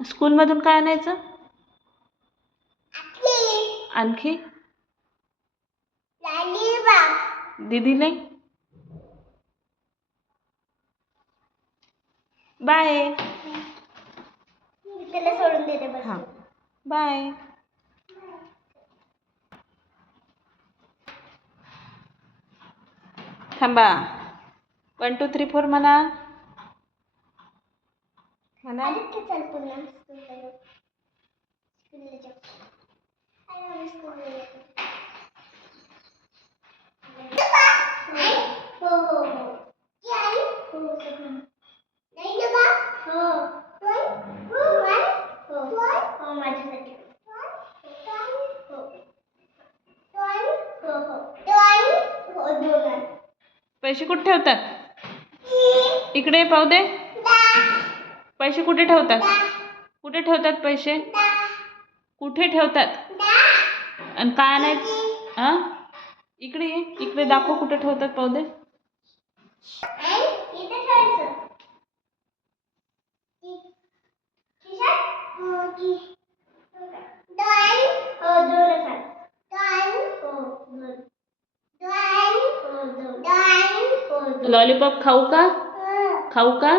स्कूलमधून काय आणायचं? आणखी दीदीले बाय. सोडून देते. हां बाय. थांबा. 1 2 3 4 म्हणा. म्हणा. पैसे कुठे ठेवतात? इकडे पाहू दे. पैसे कुठे ठेवतात? कुठे ठेवतात पैसे? कुठे ठेवतात? आणि काय आणायचं? हां इकडे ये. इकडे दाखव कुठे ठेवतात पाहू दे. लॉलीपॉप खाऊ का? खाऊ का?